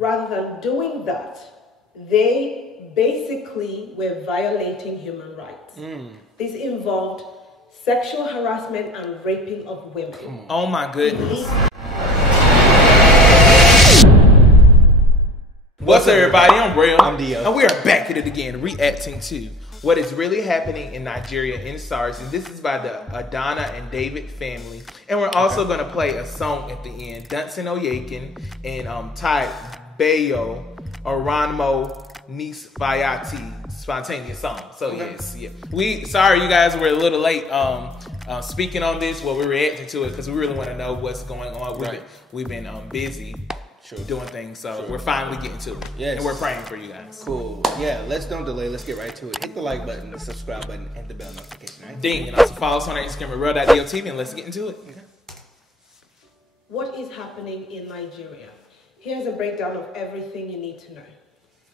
Rather than doing that, they basically were violating human rights. This involved sexual harassment and raping of women. Oh my goodness. What's up, everybody? I'm Rel. I'm Dio. And we are back at it again, reacting to what is really happening in Nigeria, ENDSARS. And this is by the Adanna and David family. And we're also going to play a song at the end. Dunson Oyekin and Ty Bayo Oranmo Nis Vayati spontaneous song. So yes, yeah. Sorry you guys were a little late speaking on this. Well, we're reacting to it because we really want to know what's going on. We've been busy doing things, so we're finally getting to it. Yes. And we're praying for you guys. Cool. Yeah, let's don't delay. Let's get right to it. Hit the like button, the subscribe button, and the bell notification, right? Ding. And also follow us on our Instagram at RELL.DOTV, and let's get into it. Okay. What is happening in Nigeria? Here's a breakdown of everything you need to know.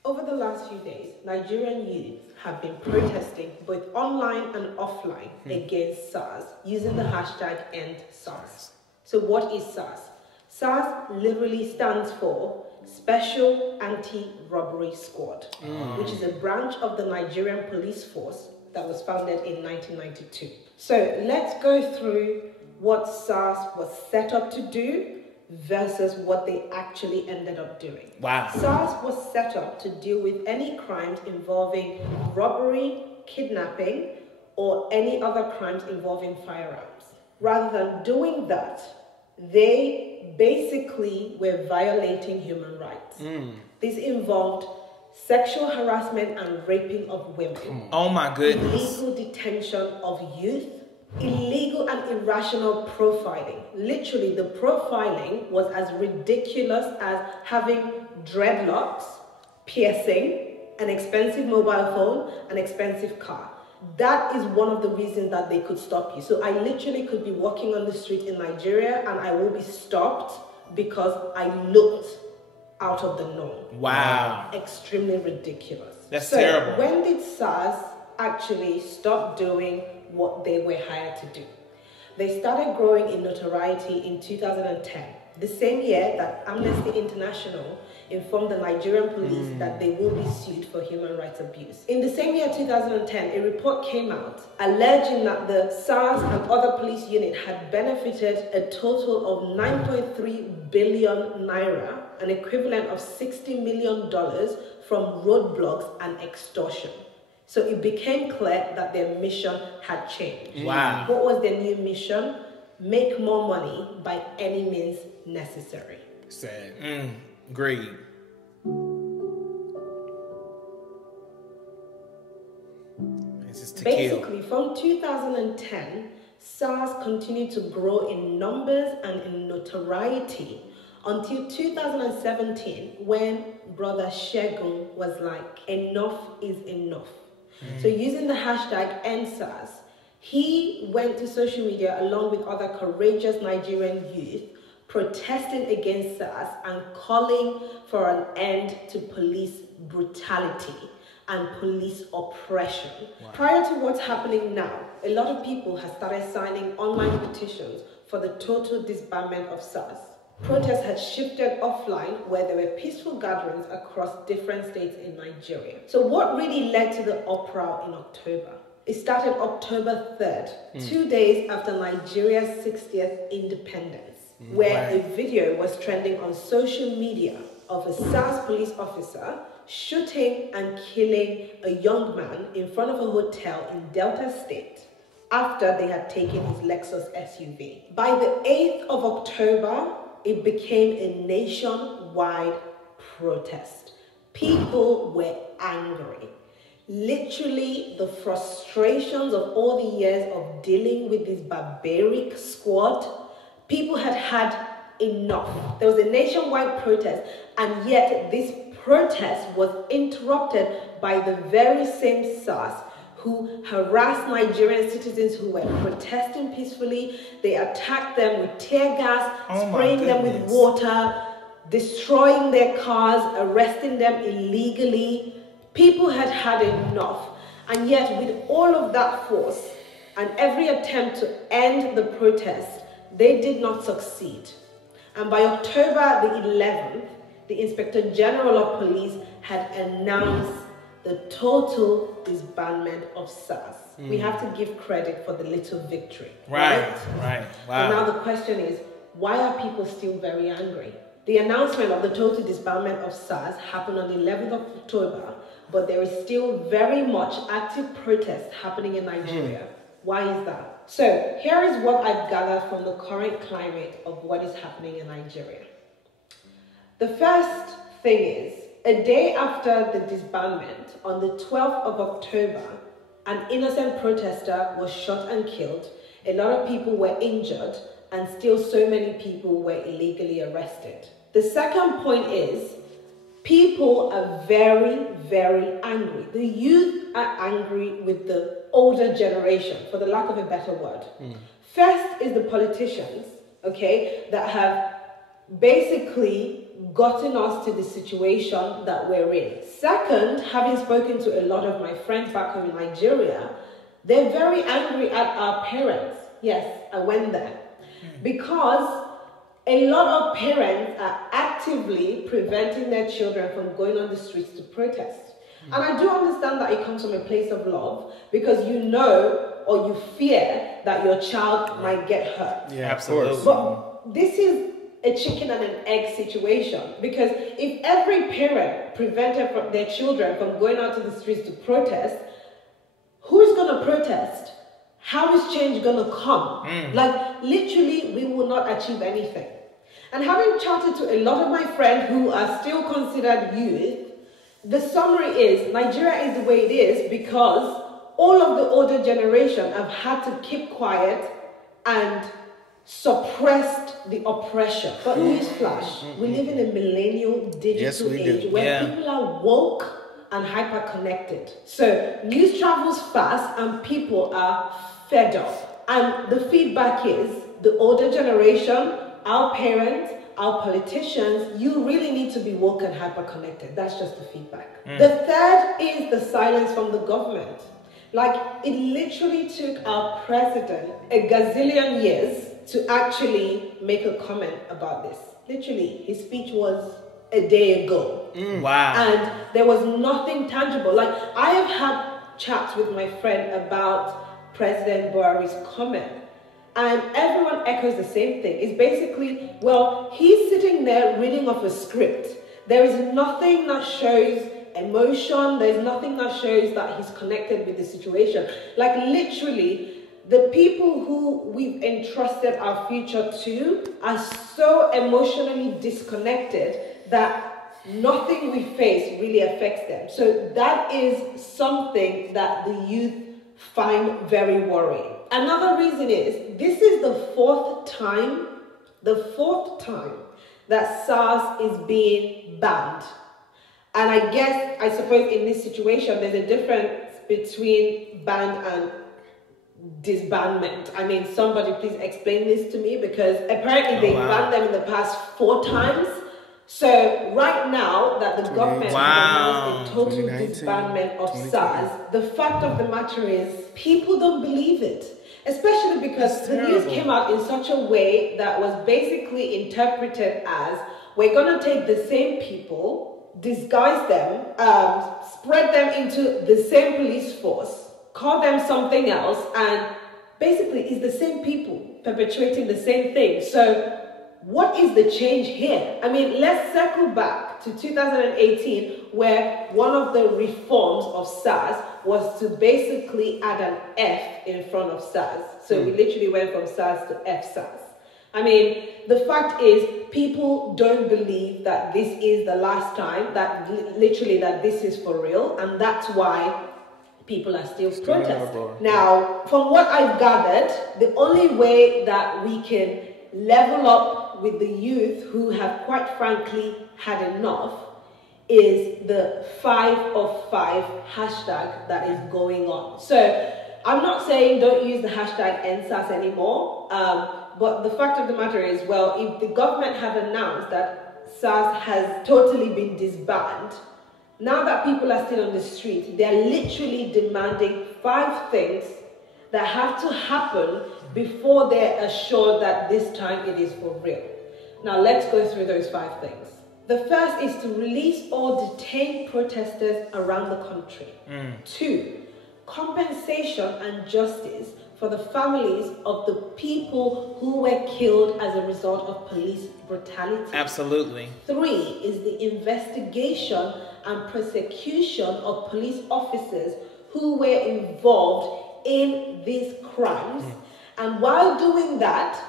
Over the last few days, Nigerian youth have been protesting both online and offline against SARS using the hashtag ENDSARS. So what is SARS? SARS literally stands for Special Anti-Robbery Squad, which is a branch of the Nigerian police force that was founded in 1992. So let's go through what SARS was set up to do versus what they actually ended up doing. Wow. SARS was set up to deal with any crimes involving robbery, kidnapping, or any other crimes involving firearms. Rather than doing that, they basically were violating human rights. This involved sexual harassment and raping of women. Oh my goodness. Illegal detention of youth. Illegal and irrational profiling. Literally, the profiling was as ridiculous as having dreadlocks, piercing, an expensive mobile phone, an expensive car. That is one of the reasons that they could stop you. So I literally could be walking on the street in Nigeria and I will be stopped because I looked out of the norm. Wow. Extremely ridiculous. That's terrible. When did SARS actually stop doing what they were hired to do? They started growing in notoriety in 2010, the same year that Amnesty International informed the Nigerian police that they will be sued for human rights abuse. In the same year, 2010, a report came out alleging that the SARS and other police unit had benefited a total of 9.3 billion naira, an equivalent of $60 million from roadblocks and extortion. So it became clear that their mission had changed. Wow. What was their new mission? Make more money by any means necessary. Sad. Greed. It's just to Basically, kill. from 2010, SARS continued to grow in numbers and in notoriety until 2017, when Brother Shegun was like, enough is enough. So using the hashtag ENDSARS, he went to social media along with other courageous Nigerian youth protesting against SARS and calling for an end to police brutality and police oppression. Wow. Prior to what's happening now, a lot of people have started signing online petitions for the total disbandment of SARS. Protests had shifted offline, where there were peaceful gatherings across different states in Nigeria. So what really led to the uproar in October? It started October 3rd, 2 days after Nigeria's 60th independence, where a video was trending on social media of a SARS police officer shooting and killing a young man in front of a hotel in Delta State after they had taken his Lexus SUV. By the 8th of October, it became a nationwide protest. People were angry. Literally, the frustrations of all the years of dealing with this barbaric squad, people had had enough. There was a nationwide protest, and yet this protest was interrupted by the very same SARS who harassed Nigerian citizens who were protesting peacefully. They attacked them with tear gas, spraying them with water, destroying their cars, arresting them illegally. People had had enough. And yet, with all of that force and every attempt to end the protest, they did not succeed. And by October the 11th, the Inspector General of Police had announced the total disbandment of SARS. We have to give credit for the little victory. Right. Wow. And now the question is, why are people still very angry? The announcement of the total disbandment of SARS happened on the 11th of October, but there is still very much active protest happening in Nigeria. Why is that? So here is what I've gathered from the current climate of what is happening in Nigeria. The first thing is, a day after the disbandment, on the 12th of October, an innocent protester was shot and killed. A lot of people were injured, and still so many people were illegally arrested. The second point is, people are very, very angry. The youth are angry with the older generation, for the lack of a better word. First is the politicians, okay, that have basically gotten us to the situation that we're in. Second, having spoken to a lot of my friends back home in Nigeria, they're very angry at our parents. Yes, I went there. Because a lot of parents are actively preventing their children from going on the streets to protest. And I do understand that it comes from a place of love, because you know or you fear that your child might get hurt. Yeah, absolutely. But this is a chicken and an egg situation, because if every parent prevented their children from going out to the streets to protest, who's going to protest? How is change going to come? Like, literally, we will not achieve anything. And having chatted to a lot of my friends who are still considered youth, the summary is, Nigeria is the way it is because all of the older generation have had to keep quiet and suppressed the oppression. But newsflash, we live in a millennial digital age where people are woke and hyper-connected. So news travels fast and people are fed up. And the feedback is, the older generation, our parents, our politicians, you really need to be woke and hyper-connected. That's just the feedback. The third is the silence from the government. Like, it literally took our president a gazillion years to actually make a comment about this. Literally, his speech was a day ago. Wow. And there was nothing tangible. Like, I have had chats with my friend about President Buhari's comment, and everyone echoes the same thing. It's basically, well, he's sitting there reading off a script. There is nothing that shows emotion. There's nothing that shows that he's connected with the situation. Like, literally, the people who we've entrusted our future to are so emotionally disconnected that nothing we face really affects them. So that is something that the youth find very worrying. Another reason is, this is the fourth time that SARS is being banned. And I suppose in this situation, there's a difference between banned and disbandment. I mean, somebody please explain this to me, because apparently they banned them in the past 4 times. So right now that the government has announced a total disbandment of SARS, the fact of the matter is, people don't believe it. Especially because the news came out in such a way that was basically interpreted as, we're going to take the same people, disguise them, spread them into the same police force, call them something else, and basically it's the same people perpetuating the same thing. So what is the change here? I mean, let's circle back to 2018, where one of the reforms of SARS was to basically add an F in front of SARS. So we literally went from SARS to FSARS. I mean, the fact is, people don't believe that this is the last time, that literally that this is for real, and that's why people are still protesting. Now, from what I've gathered, the only way that we can level up with the youth who have quite frankly had enough is the 5 of 5 hashtag that is going on. So I'm not saying don't use the hashtag ENDSARS anymore, but the fact of the matter is, well, if the government have announced that SARS has totally been disbanded, now that people are still on the street, they're literally demanding 5 things that have to happen before they're assured that this time it is for real. Now let's go through those 5 things. The first is to release all detained protesters around the country. 2, compensation and justice for the families of the people who were killed as a result of police brutality. Absolutely. 3 is the investigation and prosecution of police officers who were involved in these crimes. And while doing that,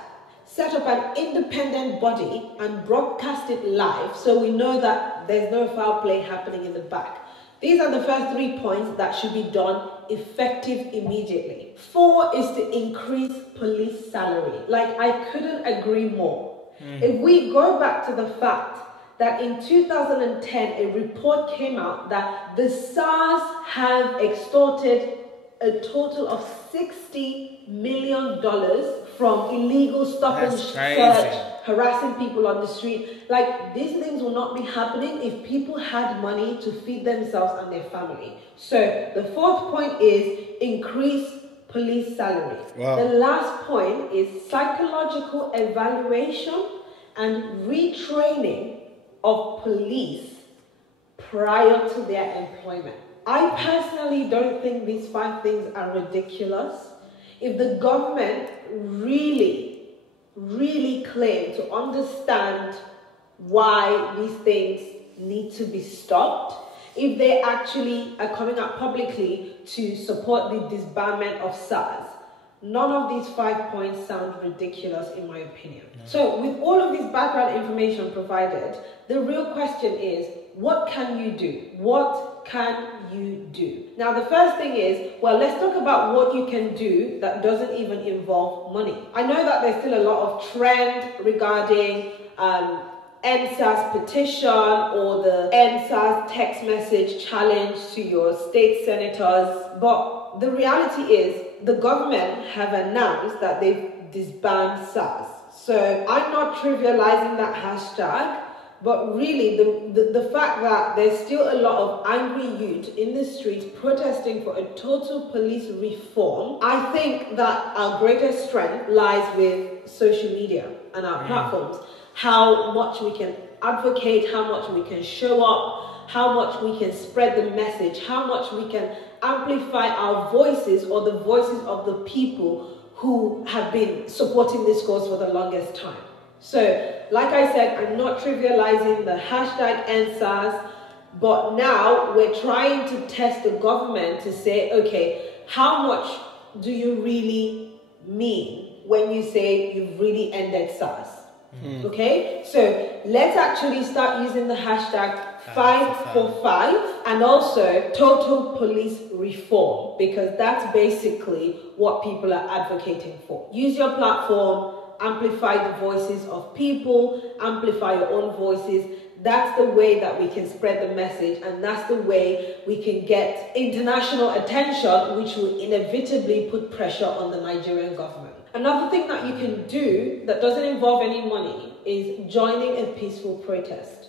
set up an independent body and broadcast it live so we know that there's no foul play happening in the back. These are the first 3 points that should be done effective immediately. 4 is to increase police salary. Like, I couldn't agree more. If we go back to the fact that in 2010, a report came out that the SARS have extorted a total of $60 million from illegal stop and search, harassing people on the street. Like, these things will not be happening if people had money to feed themselves and their family. So the 4th point is increase police salary. Wow. The last point is psychological evaluation and retraining of police prior to their employment. I personally don't think these 5 things are ridiculous. If the government really claim to understand why these things need to be stopped, if they actually are coming out publicly to support the disbandment of SARS, none of these 5 points sound ridiculous in my opinion. So with all of this background information provided, the real question is, what can you do? What can you do? Now, the first thing is, well, let's talk about what you can do that doesn't even involve money. I know that there's still a lot of trend regarding ENDSARS petition or the ENDSARS text message challenge to your state senators, but the reality is the government have announced that they've disbanded SARS. So I'm not trivializing that hashtag, but really the fact that there's still a lot of angry youth in the streets protesting for a total police reform, I think that our greatest strength lies with social media and our platforms. How much we can advocate, how much we can show up, how much we can spread the message, how much we can amplify our voices or the voices of the people who have been supporting this cause for the longest time. So, like I said, I'm not trivializing the hashtag ENDSARS, but now we're trying to test the government to say, okay, how much do you really mean when you say you've really ended SARS? Okay, so let's actually start using the hashtag 545 and also total police reform, because that's basically what people are advocating for. Use your platform, amplify the voices of people, amplify your own voices. That's the way that we can spread the message, and that's the way we can get international attention, which will inevitably put pressure on the Nigerian government. Another thing that you can do that doesn't involve any money is joining a peaceful protest.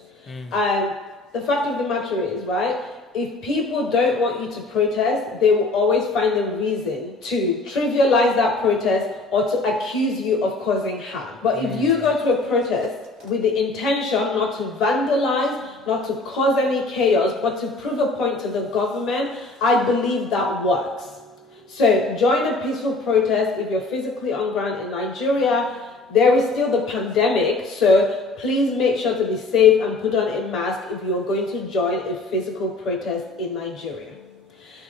The fact of the matter is, right, if people don't want you to protest, they will always find a reason to trivialize that protest or to accuse you of causing harm. But if you go to a protest with the intention not to vandalize, not to cause any chaos, but to prove a point to the government, I believe that works. So join a peaceful protest if you're physically on ground in Nigeria. There is still the pandemic, so please make sure to be safe and put on a mask if you're going to join a physical protest in Nigeria.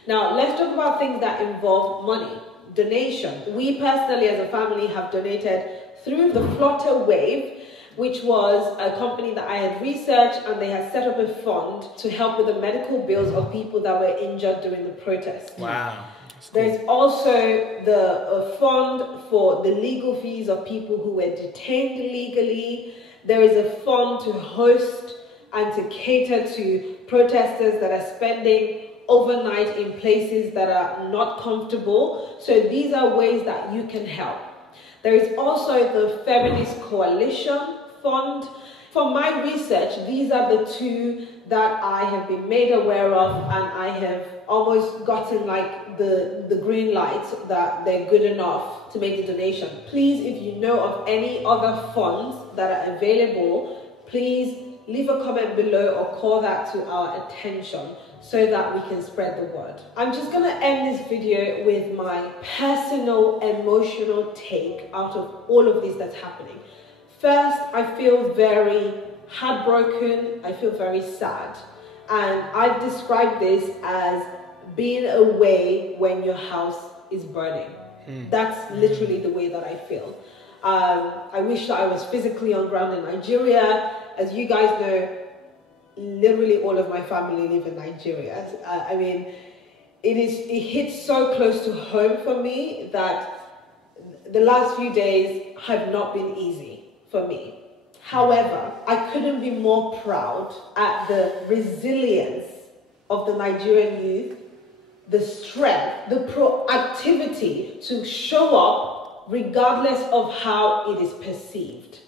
Now, let's talk about things that involve money. Donation. We personally as a family have donated through the Flutter Wave, which was a company that I had researched, and they had set up a fund to help with the medical bills of people that were injured during the protest. Wow. There's also the fund for the legal fees of people who were detained illegally. There is a fund to host and to cater to protesters that are spending overnight in places that are not comfortable. So these are ways that you can help. There is also the Feminist Coalition Fund. For my research, these are the two that I have been made aware of, and I have almost gotten like the green light that they're good enough to make the donation. Please, if you know of any other funds that are available, please leave a comment below or call that to our attention so that we can spread the word. I'm just gonna end this video with my personal emotional take out of all of this that's happening. First, I feel very heartbroken, I feel very sad. And I've described this as being away when your house is burning. That's literally the way that I feel. I wish that I was physically on ground in Nigeria. As you guys know, literally all of my family live in Nigeria. I mean, it hits so close to home for me that the last few days have not been easy for me. However, I couldn't be more proud at the resilience of the Nigerian youth, the strength, the proactivity to show up regardless of how it is perceived.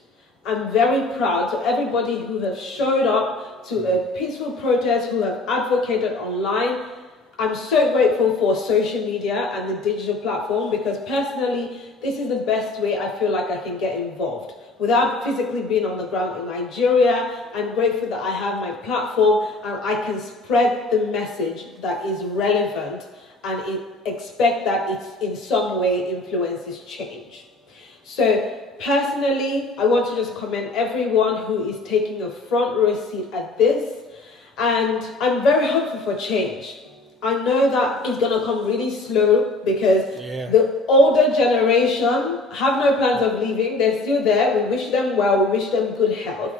I'm very proud to everybody who have showed up to a peaceful protest, who have advocated online. I'm so grateful for social media and the digital platform, because personally, this is the best way I feel like I can get involved. Without physically being on the ground in Nigeria, I'm grateful that I have my platform and I can spread the message that is relevant and expect that it in some way influences change. So personally, I want to just commend everyone who is taking a front row seat at this, and I'm very hopeful for change. I know that it's going to come really slow because the older generation have no plans of leaving. They're still there. We wish them well. We wish them good health.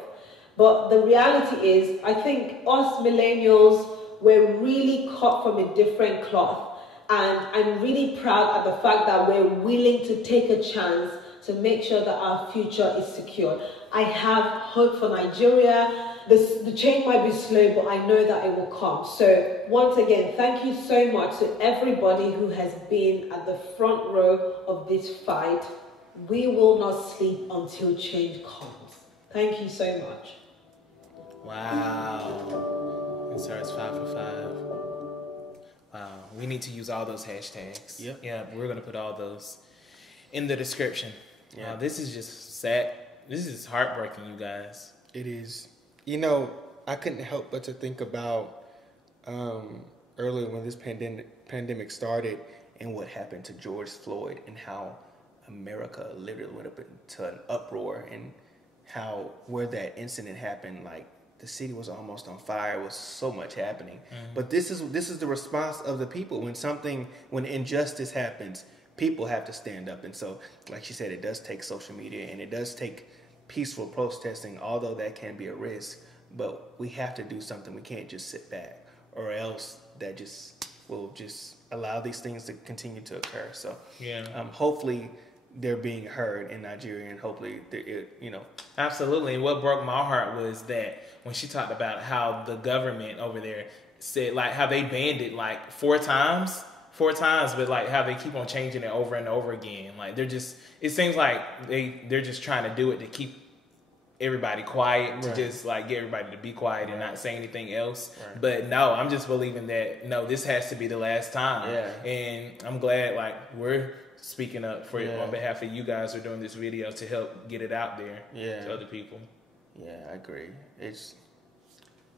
But the reality is, I think us millennials, we're really cut from a different cloth. And I'm really proud at the fact that we're willing to take a chance to make sure that our future is secure. I have hope for Nigeria. The change might be slow, but I know that it will come. So once again, thank you so much to everybody who has been at the front row of this fight. We will not sleep until change comes. Thank you so much. Wow. ENDSARS 5 for 5. Wow. We need to use all those hashtags. Yep. Yeah, we're going to put all those in the description. Yeah. Wow, this is just sad. This is heartbreaking, you guys. It is. You know, I couldn't help but to think about earlier when this pandemic started and what happened to George Floyd and how America literally went up into an uproar, and how where that incident happened, like the city was almost on fire. It was so much happening. But this is the response of the people when injustice happens. People have to stand up. And so, like she said, it does take social media and it does take peaceful protesting, although that can be a risk. But we have to do something. We can't just sit back, or else that just will just allow these things to continue to occur. So hopefully they're being heard in Nigeria, and hopefully Absolutely. And what broke my heart was that when she talked about how the government over there said, like, how they banned it like four times, but like how they keep on changing it over and over again. Like it seems like they're just trying to do it to keep everybody quiet, to just like get everybody to be quiet and not say anything else. But no, I'm just believing that no, this has to be the last time. And I'm glad like we're speaking up for on behalf of you guys who are doing this video to help get it out there to other people. Yeah, I agree. It's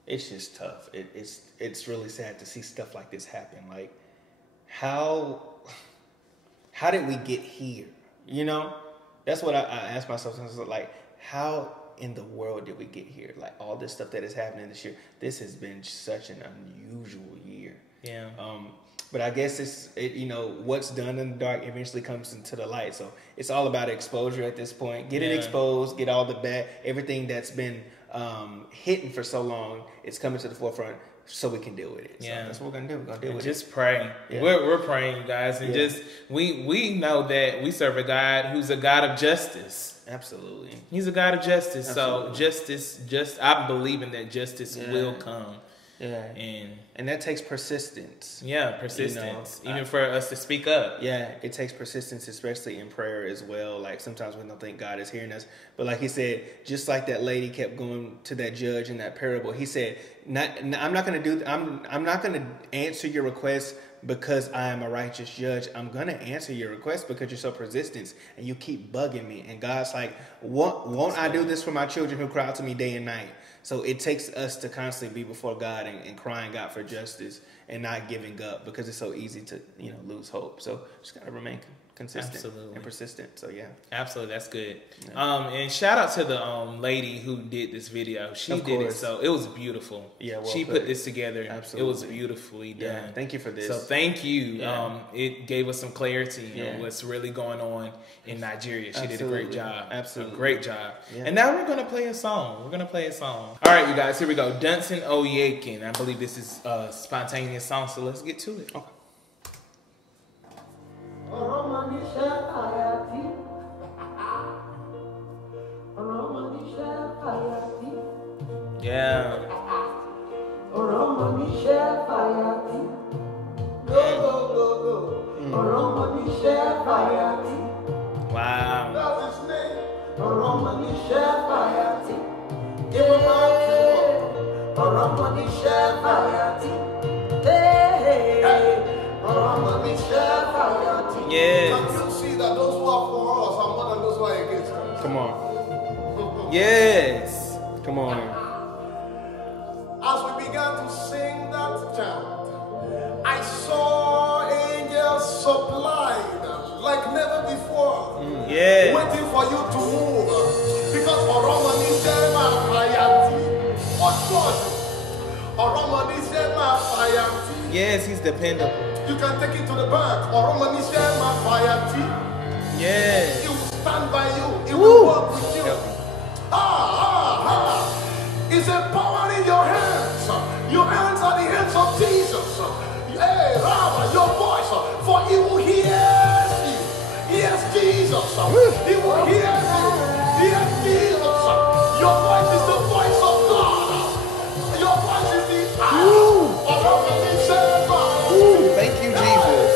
just tough. It's really sad to see stuff like this happen. Like, how did we get here? You know, that's what I ask myself. Like, how in the world did we get here? Like, all this stuff that is happening this year. This has been such an unusual year. Yeah. But I guess what's done in the dark eventually comes into the light. So it's all about exposure at this point. Get it exposed. Get all the bad, everything that's been hidden for so long. It's coming to the forefront, so we can deal with it. So that's what we're gonna do. We're gonna deal with it. Just pray. We're praying, you guys, and just we know that we serve a God who's a God of justice. Absolutely, He's a God of justice. Absolutely. So I'm believing that justice will come. Yeah, and that takes persistence. Yeah, persistence. Even for us to speak up. Yeah, it takes persistence, especially in prayer as well. Like, sometimes we don't think God is hearing us, but like he said, just like that lady kept going to that judge in that parable, he said, I'm not going to answer your request, because I am a righteous judge, I'm going to answer your request because you're so persistent and you keep bugging me. And God's like, won't I do this for my children who cry out to me day and night? So it takes us to constantly be before God and crying out for justice and not giving up, because it's so easy to, lose hope. So just got to remain consistent and persistent. So yeah, absolutely, that's good. And shout out to the lady who did this video. She did it, so it was beautiful. Yeah, well she put this together. Absolutely. It was beautifully done. Yeah, thank you for this. So thank you. It gave us some clarity on what's really going on in Nigeria. She did a great job. Absolutely, a great job. Yeah. And now we're gonna play a song. All right, you guys, here we go. Dunsin Oyekin. I believe this is a spontaneous song, so let's get to it. Okay. Yeah. Wow. That's his name. Yes. Can you see that those who are for us are more than those who are against us? Come on. Yes. Come on. As we began to sing that chant, I saw angels supplied like never before, Yeah. waiting for you to move. Because Oromani Shema Fayati, what was it? Oromani Shema Fayati. Yes, he's dependable. You can take it to the bank. Oromani Shema Fayati. Yes. He will stand by you. He Woo. will work with you. It's a power in your hands. Your hands are the hands of Jesus. Hey, Rama, your voice, for he will hear you. Yes, Jesus. He will hear you. Yes, Jesus. Your voice is the voice of God. Your voice is the Thank you, Jesus.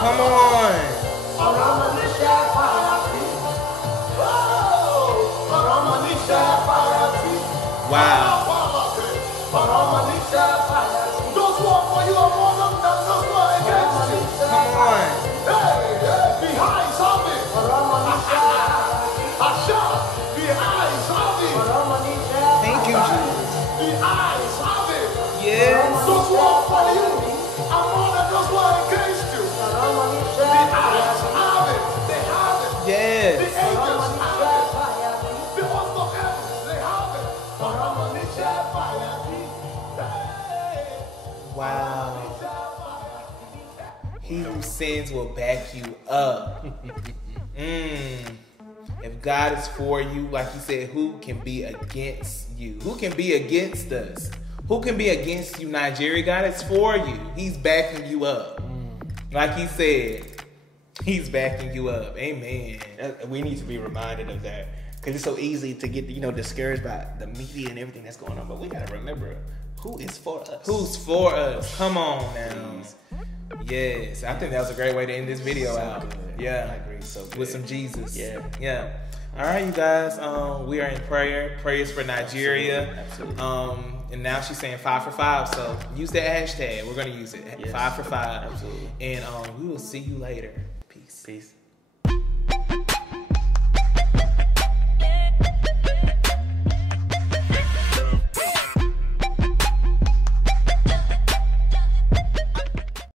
Come on. Wow. Those who are for you are more than those who are against you. Come on. The eyes of it. Asha, the eyes of it. Thank you, Jesus. The eyes of it. Yes. Those who are for you are more than those who are against you. The eyes have it. They have it. Yes. The angels have it. The host of heaven, they have it. Wow. He who sins will back you up. If God is for you, like he said, who can be against you? Who can be against us? Who can be against you, Nigeria? God is for you. He's backing you up. Like he said, he's backing you up. Amen. We need to be reminded of that, because it's so easy to get discouraged by the media and everything that's going on. But we gotta remember who is for us. Who's for us? Come on now. Yes, I think that was a great way to end this video out. Good. Yeah, I agree. So good. with some Jesus. Yeah. All right, you guys. We are in prayers for Nigeria. Absolutely. And now she's saying 5 for 5. So use that hashtag. We're gonna use it. Yes. 5 for 5. Absolutely. And we will see you later. Peace. Peace.